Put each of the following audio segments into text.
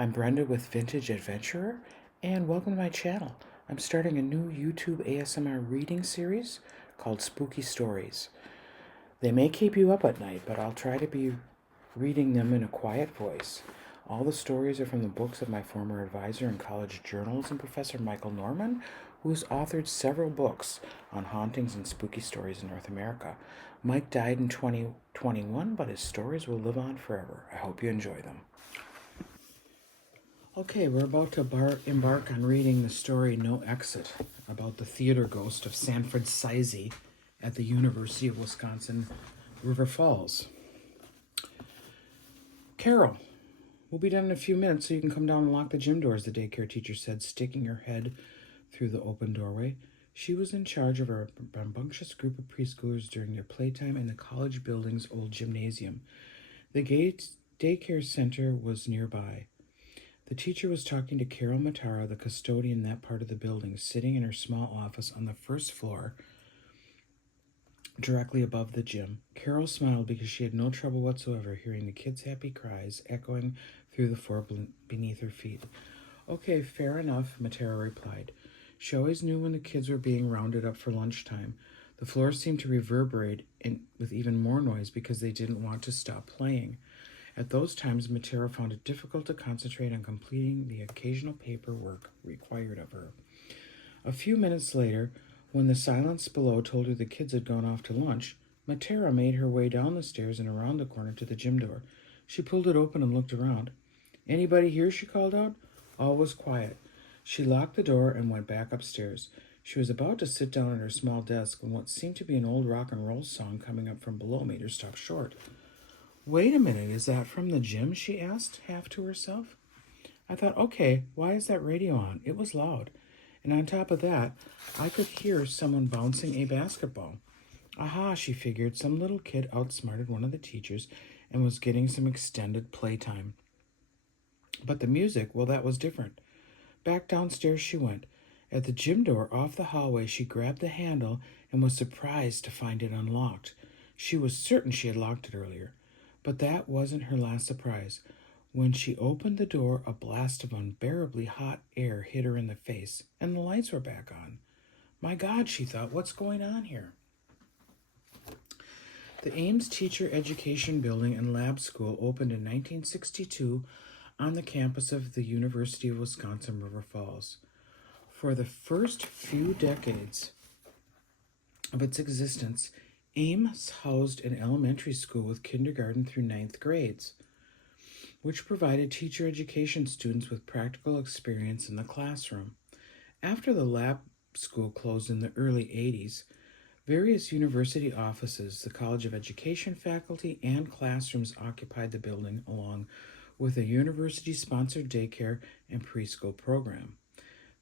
I'm Brenda with Vintage Adventurer, and welcome to my channel. I'm starting a new YouTube ASMR reading series called Spooky Stories. They may keep you up at night, but I'll try to be reading them in a quiet voice. All the stories are from the books of my former advisor in college journalism, Professor Michael Norman, who has authored several books on hauntings and spooky stories in North America. Mike died in 2021, but his stories will live on forever. I hope you enjoy them. Okay, we're about to embark on reading the story No Exit about the theater ghost of Sanfred Syse at the University of Wisconsin, River Falls. Carol, we'll be done in a few minutes so you can come down and lock the gym doors, the daycare teacher said, sticking her head through the open doorway. She was in charge of a rambunctious group of preschoolers during their playtime in the college building's old gymnasium. The daycare center was nearby. The teacher was talking to Carol Matara, the custodian in that part of the building, sitting in her small office on the first floor, directly above the gym. Carol smiled because she had no trouble whatsoever hearing the kids' happy cries echoing through the floor beneath her feet. Okay, fair enough, Matara replied. She always knew when the kids were being rounded up for lunchtime. The floor seemed to reverberate with even more noise because they didn't want to stop playing. At those times, Matera found it difficult to concentrate on completing the occasional paperwork required of her. A few minutes later, when the silence below told her the kids had gone off to lunch, Matera made her way down the stairs and around the corner to the gym door. She pulled it open and looked around. "Anybody here?" she called out. All was quiet. She locked the door and went back upstairs. She was about to sit down at her small desk when what seemed to be an old rock and roll song coming up from below made her stop short. "Wait a minute, is that from the gym?" she asked, half to herself. I thought, okay, why is that radio on? It was loud. And on top of that, I could hear someone bouncing a basketball. Aha, she figured, some little kid outsmarted one of the teachers and was getting some extended playtime. But the music, well, that was different. Back downstairs she went. At the gym door off the hallway, she grabbed the handle and was surprised to find it unlocked. She was certain she had locked it earlier. But that wasn't her last surprise. When she opened the door, a blast of unbearably hot air hit her in the face, and the lights were back on. My God, she thought, what's going on here? The Ames Teacher Education Building and Lab School opened in 1962 on the campus of the University of Wisconsin, River Falls. For the first few decades of its existence, Ames housed an elementary school with kindergarten through 9th grades, which provided teacher education students with practical experience in the classroom. After the lab school closed in the early 80s, various university offices, the College of Education faculty, and classrooms occupied the building along with a university-sponsored daycare and preschool program.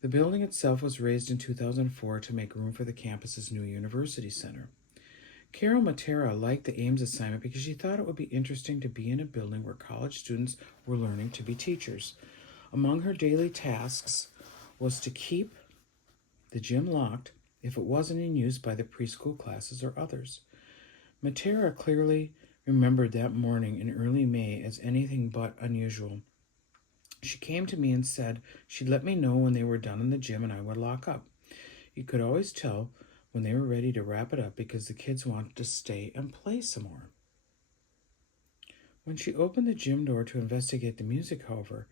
The building itself was raised in 2004 to make room for the campus's new university center. Carol Matera liked the Ames assignment because she thought it would be interesting to be in a building where college students were learning to be teachers. Among her daily tasks was to keep the gym locked if it wasn't in use by the preschool classes or others. Matera clearly remembered that morning in early May as anything but unusual. She came to me and said she'd let me know when they were done in the gym and I would lock up. You could always tell when they were ready to wrap it up because the kids wanted to stay and play some more. When she opened the gym door to investigate the music, however,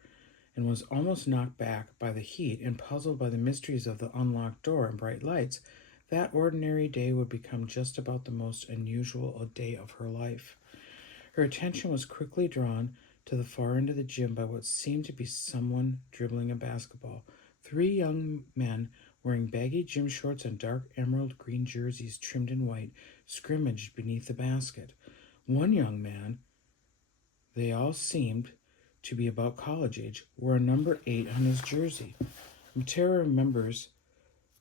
and was almost knocked back by the heat and puzzled by the mysteries of the unlocked door and bright lights, that ordinary day would become just about the most unusual day of her life. Her attention was quickly drawn to the far end of the gym by what seemed to be someone dribbling a basketball. 3 young men wearing baggy gym shorts and dark emerald green jerseys trimmed in white scrimmaged beneath the basket. One young man, they all seemed to be about college age, wore a number 8 on his jersey. Matera remembers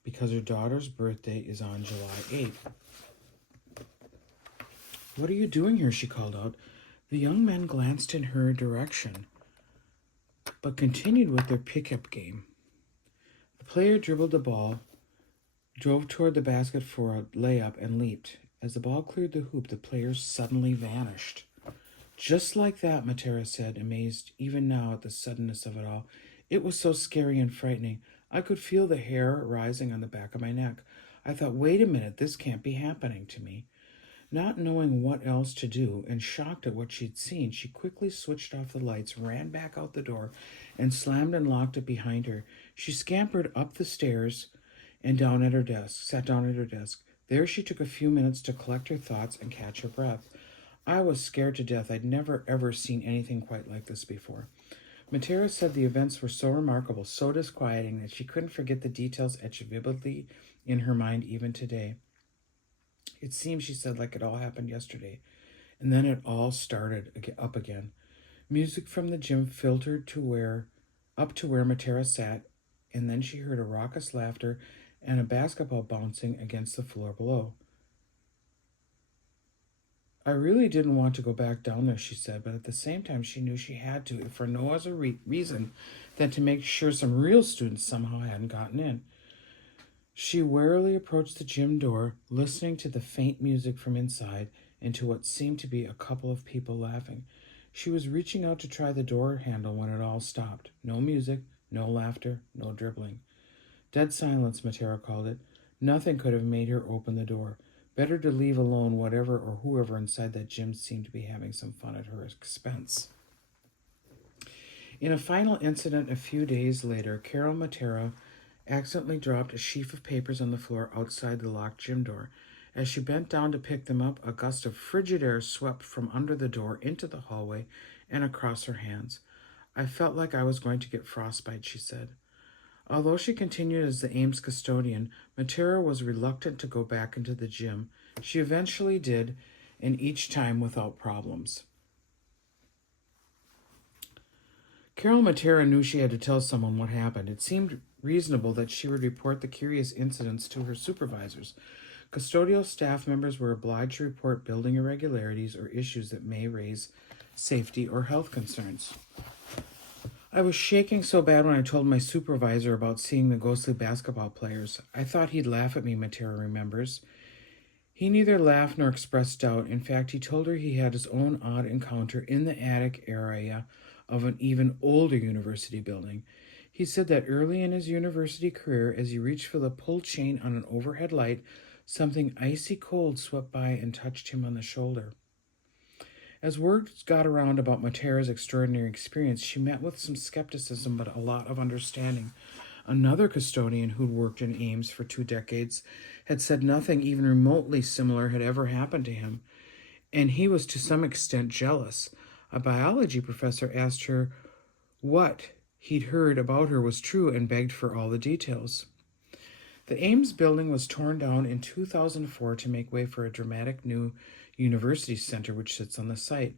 because her daughter's birthday is on July 8th. "What are you doing here?" she called out. The young men glanced in her direction, but continued with their pickup game. The player dribbled the ball, drove toward the basket for a layup, and leaped. As the ball cleared the hoop, the player suddenly vanished. Just like that, Matera said, amazed even now at the suddenness of it all. It was so scary and frightening. I could feel the hair rising on the back of my neck. I thought, wait a minute, this can't be happening to me. Not knowing what else to do and shocked at what she'd seen, she quickly switched off the lights, ran back out the door, and slammed and locked it behind her. She scampered up the stairs and sat down at her desk. There she took a few minutes to collect her thoughts and catch her breath. I was scared to death. I'd never ever seen anything quite like this before. Matera said the events were so remarkable, so disquieting, that she couldn't forget the details etched vividly in her mind even today. It seemed, she said, like it all happened yesterday. And then it all started up again. Music from the gym filtered up to where Matera sat, and then she heard a raucous laughter and a basketball bouncing against the floor below. I really didn't want to go back down there, she said, but at the same time she knew she had to, if for no other reason than to make sure some real students somehow hadn't gotten in. She warily approached the gym door, listening to the faint music from inside and to what seemed to be a couple of people laughing. She was reaching out to try the door handle when it all stopped. No music, no laughter, no dribbling. Dead silence, Matera called it. Nothing could have made her open the door. Better to leave alone whatever or whoever inside that gym seemed to be having some fun at her expense. In a final incident a few days later, Carol Matera accidentally dropped a sheaf of papers on the floor outside the locked gym door. As she bent down to pick them up, a gust of frigid air swept from under the door into the hallway and across her hands. I felt like I was going to get frostbite, she said. Although she continued as the Ames custodian, Matera was reluctant to go back into the gym. She eventually did, and each time without problems. Carol Matera knew she had to tell someone what happened. It seemed reasonable that she would report the curious incidents to her supervisors. Custodial staff members were obliged to report building irregularities or issues that may raise safety or health concerns. I was shaking so bad when I told my supervisor about seeing the ghostly basketball players. I thought he'd laugh at me, Matera remembers. He neither laughed nor expressed doubt. In fact, he told her he had his own odd encounter in the attic area of an even older university building. He said that early in his university career, as he reached for the pull chain on an overhead light, something icy cold swept by and touched him on the shoulder. As word got around about Matera's extraordinary experience, she met with some skepticism but a lot of understanding. Another custodian who'd worked in Ames for 2 decades had said nothing even remotely similar had ever happened to him, and he was to some extent jealous. A biology professor asked her what he'd heard about her was true and begged for all the details. The Ames building was torn down in 2004 to make way for a dramatic new university center which sits on the site.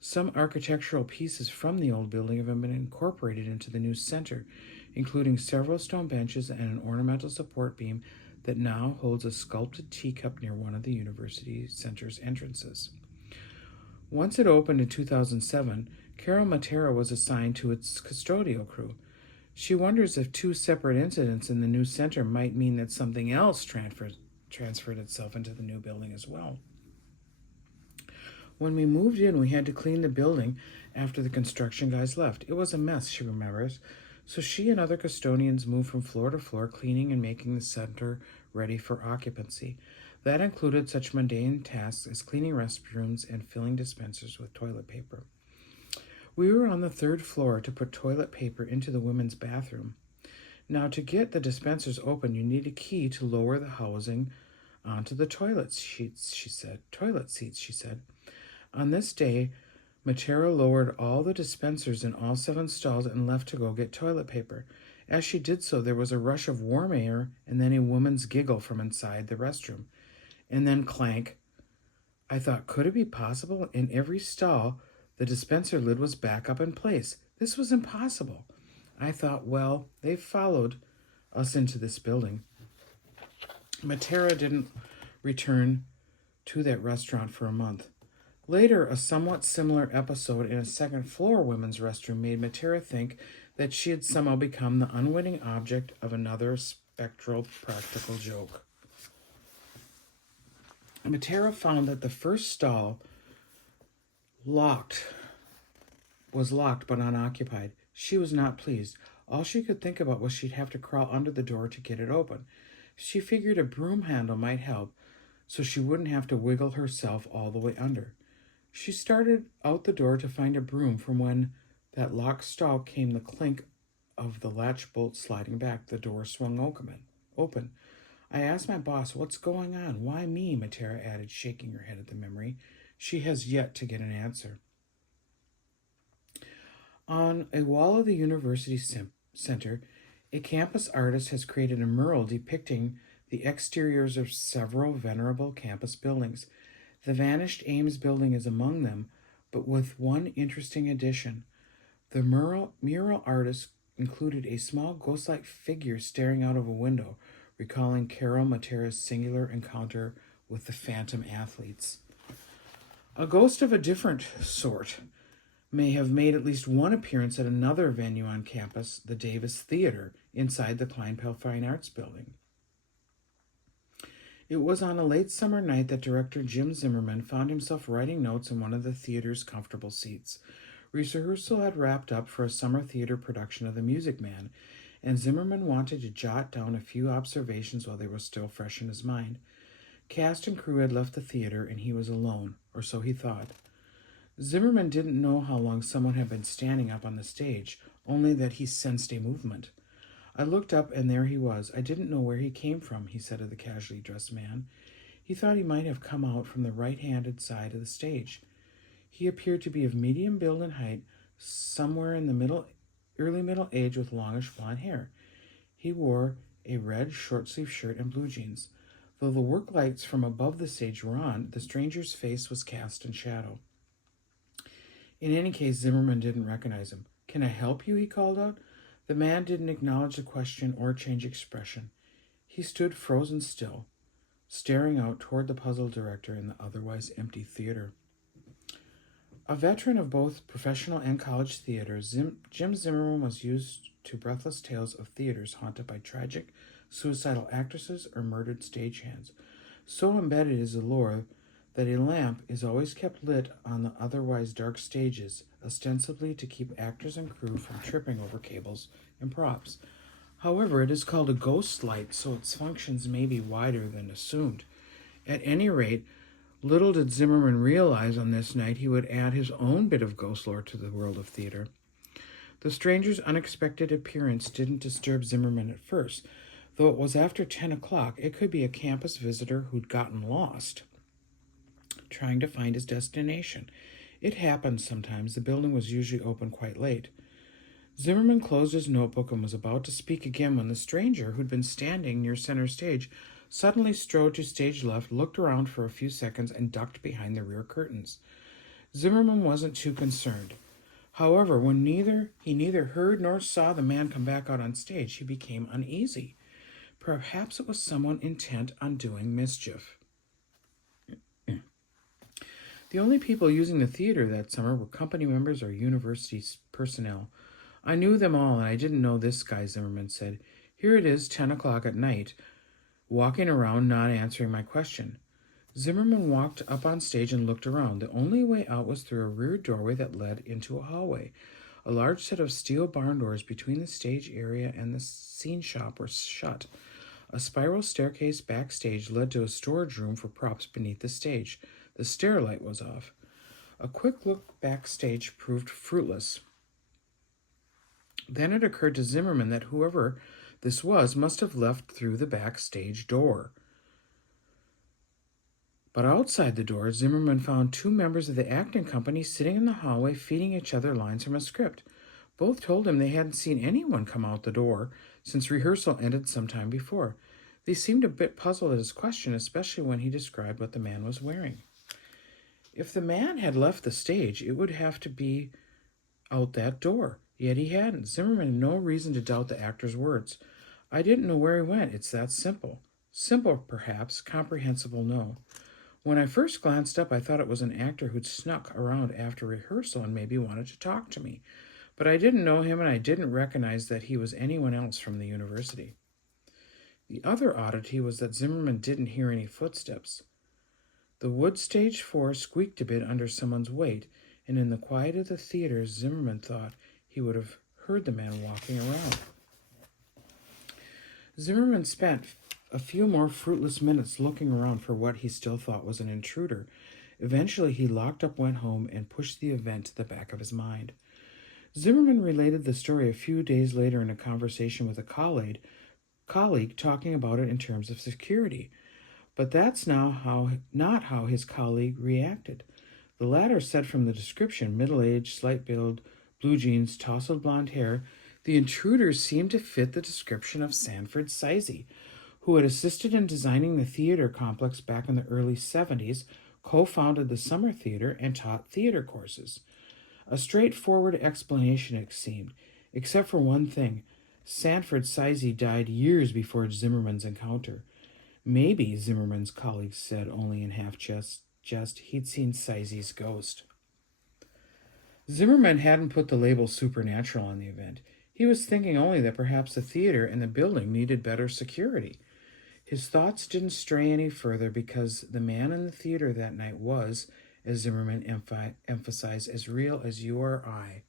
Some architectural pieces from the old building have been incorporated into the new center, including several stone benches and an ornamental support beam that now holds a sculpted teacup near one of the university center's entrances. Once it opened in 2007, Carol Matera was assigned to its custodial crew. She wonders if 2 separate incidents in the new center might mean that something else transferred itself into the new building as well. When we moved in, we had to clean the building after the construction guys left. It was a mess, she remembers. So she and other custodians moved from floor to floor, cleaning and making the center ready for occupancy. That included such mundane tasks as cleaning restrooms and filling dispensers with toilet paper. We were on the 3rd floor to put toilet paper into the women's bathroom. Now, to get the dispensers open, you need a key to lower the housing onto the toilet seats, she said. On this day, Matera lowered all the dispensers in all 7 stalls and left to go get toilet paper. As she did so, there was a rush of warm air and then a woman's giggle from inside the restroom. And then clank. I thought, could it be possible? In every stall, the dispenser lid was back up in place. This was impossible. I thought, well, they've followed us into this building. Matera didn't return to that restaurant for a month. Later, a somewhat similar episode in a 2nd floor women's restroom made Matera think that she had somehow become the unwitting object of another spectral practical joke. Matera found that the first stall locked, was locked but unoccupied. She was not pleased. All she could think about was she'd have to crawl under the door to get it open. She figured a broom handle might help, so she wouldn't have to wiggle herself all the way under. She started out the door to find a broom from when that locked stall came the clink of the latch bolt sliding back. The door swung open. I asked my boss, "What's going on? Why me?" Matera added, shaking her head at the memory. She has yet to get an answer. On a wall of the university center, a campus artist has created a mural depicting the exteriors of several venerable campus buildings. The vanished Ames building is among them, but with one interesting addition. The mural artist included a small ghost-like figure staring out of a window, recalling Carol Matera's singular encounter with the phantom athletes. A ghost of a different sort may have made at least one appearance at another venue on campus, the Davis Theater, inside the Kleinpell Fine Arts Building. It was on a late summer night that director Jim Zimmerman found himself writing notes in one of the theater's comfortable seats. Rehearsal had wrapped up for a summer theater production of The Music Man, and Zimmerman wanted to jot down a few observations while they were still fresh in his mind. Cast and crew had left the theater, and he was alone, or so he thought. Zimmerman didn't know how long someone had been standing up on the stage, only that he sensed a movement. I looked up, and there he was. I didn't know where he came from, he said of the casually dressed man. He thought he might have come out from the right-handed side of the stage. He appeared to be of medium build and height, somewhere in the early middle age, with longish blonde hair. He wore a red short-sleeved shirt and blue jeans. Though the work lights from above the stage were on, the stranger's face was cast in shadow. In any case, Zimmerman didn't recognize him. "Can I help you?" he called out. The man didn't acknowledge the question or change expression. He stood frozen still, staring out toward the puzzled director in the otherwise empty theater. A veteran of both professional and college theater, Jim Zimmerman was used to breathless tales of theaters haunted by tragic, suicidal actresses or murdered stagehands. So embedded is the lore that a lamp is always kept lit on the otherwise dark stages, ostensibly to keep actors and crew from tripping over cables and props. However, it is called a ghost light, so its functions may be wider than assumed. At any rate, little did Zimmerman realize on this night he would add his own bit of ghost lore to the world of theater. The stranger's unexpected appearance didn't disturb Zimmerman at first. Though it was after 10 o'clock, it could be a campus visitor who'd gotten lost, trying to find his destination. It happened sometimes. The building was usually open quite late. Zimmerman closed his notebook and was about to speak again when the stranger, who'd been standing near center stage, suddenly strode to stage left, looked around for a few seconds, and ducked behind the rear curtains. Zimmerman wasn't too concerned. However, when he neither heard nor saw the man come back out on stage, he became uneasy. Perhaps it was someone intent on doing mischief. The only people using the theater that summer were company members or university personnel. I knew them all, and I didn't know this guy, Zimmerman said. Here it is, 10 o'clock at night, walking around, not answering my question. Zimmerman walked up on stage and looked around. The only way out was through a rear doorway that led into a hallway. A large set of steel barn doors between the stage area and the scene shop were shut. A spiral staircase backstage led to a storage room for props beneath the stage. The stair light was off. A quick look backstage proved fruitless. Then it occurred to Zimmerman that whoever this was must have left through the backstage door. But outside the door, Zimmerman found two members of the acting company sitting in the hallway feeding each other lines from a script. Both told him they hadn't seen anyone come out the door since rehearsal ended some time before. They seemed a bit puzzled at his question, especially when he described what the man was wearing. If the man had left the stage, it would have to be out that door. Yet he hadn't. Zimmerman had no reason to doubt the actor's words. I didn't know where he went. It's that simple. Simple, perhaps. Comprehensible, no. When I first glanced up, I thought it was an actor who'd snuck around after rehearsal and maybe wanted to talk to me. But I didn't know him, and I didn't recognize that he was anyone else from the university. The other oddity was that Zimmerman didn't hear any footsteps. The wood stage 4 squeaked a bit under someone's weight, and in the quiet of the theater, Zimmerman thought he would have heard the man walking around. Zimmerman spent a few more fruitless minutes looking around for what he still thought was an intruder. Eventually, he locked up, went home, and pushed the event to the back of his mind. Zimmerman related the story a few days later in a conversation with a colleague talking about it in terms of security. But that's not how his colleague reacted. The latter said from the description, middle-aged, slight build, blue jeans, tousled blonde hair, the intruder seemed to fit the description of Sanfred Syse, who had assisted in designing the theater complex back in the early 70s, co-founded the Summer Theater, and taught theater courses. A straightforward explanation, it seemed, except for one thing. Sanfred Syse died years before Zimmerman's encounter. Maybe, Zimmerman's colleague said, only in half jest, he'd seen Syse's ghost. Zimmerman hadn't put the label supernatural on the event. He was thinking only that perhaps the theater and the building needed better security. His thoughts didn't stray any further because the man in the theater that night was, as Zimmerman emphasized, as real as you or I.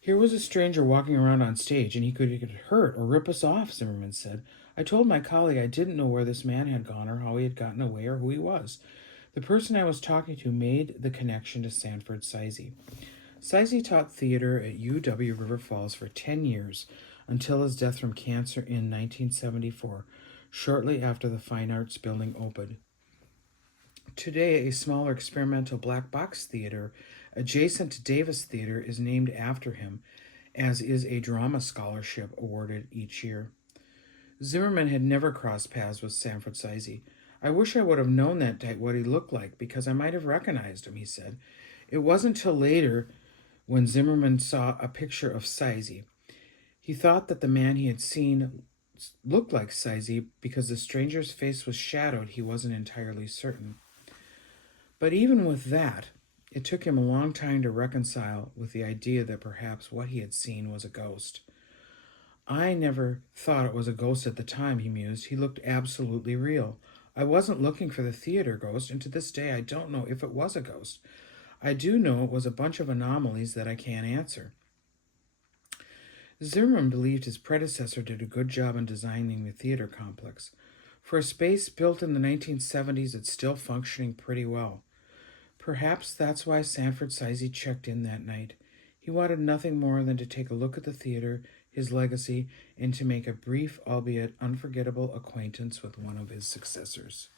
Here was a stranger walking around on stage, and he could get hurt or rip us off, Zimmerman said. I told my colleague I didn't know where this man had gone or how he had gotten away or who he was. The person I was talking to made the connection to Sanfred Syse. Syse taught theater at UW River Falls for 10 years, until his death from cancer in 1974, shortly after the Fine Arts Building opened. Today, a smaller experimental black box theater adjacent to Davis Theater is named after him, as is a drama scholarship awarded each year. Zimmerman had never crossed paths with Sanfred Syse. I wish I would have known that day what he looked like, because I might have recognized him, he said. It wasn't till later when Zimmerman saw a picture of Syse. He thought that the man he had seen looked like Syse because the stranger's face was shadowed. He wasn't entirely certain. But even with that, it took him a long time to reconcile with the idea that perhaps what he had seen was a ghost. I never thought it was a ghost at the time, he mused. He looked absolutely real. I wasn't looking for the theater ghost, and to this day I don't know if it was a ghost. I do know it was a bunch of anomalies that I can't answer. Zimmerman believed his predecessor did a good job in designing the theater complex. For a space built in the 1970s, it's still functioning pretty well. Perhaps that's why Sanfred Syse checked in that night. He wanted nothing more than to take a look at the theater, his legacy, and to make a brief, albeit unforgettable, acquaintance with one of his successors.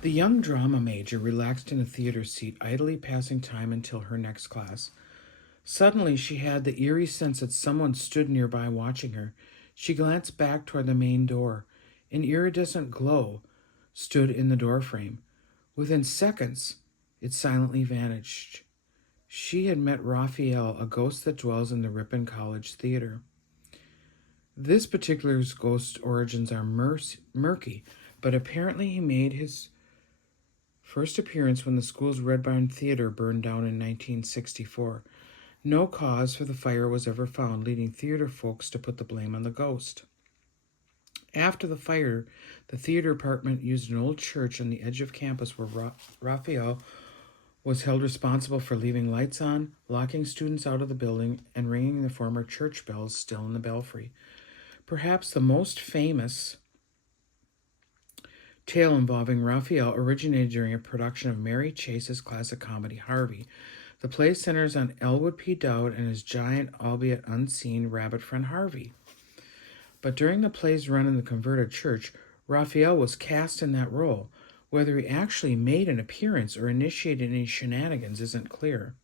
The young drama major relaxed in a theater seat, idly passing time until her next class. Suddenly, she had the eerie sense that someone stood nearby watching her. She glanced back toward the main door. An iridescent glow stood in the doorframe. Within seconds, it silently vanished. She had met Raphael, a ghost that dwells in the Ripon College Theater. This particular ghost's origins are murky, but apparently he made his first appearance when the school's Red Barn Theater burned down in 1964. No cause for the fire was ever found, leading theater folks to put the blame on the ghost. After the fire, the theater department used an old church on the edge of campus where Raphael was held responsible for leaving lights on, locking students out of the building, and ringing the former church bells still in the belfry. Perhaps the most famous tale involving Raphael originated during a production of Mary Chase's classic comedy Harvey. The play centers on Elwood P. Dowd and his giant, albeit unseen, rabbit friend Harvey. But during the play's run in the converted church, Raphael was cast in that role. Whether he actually made an appearance or initiated any shenanigans isn't clear.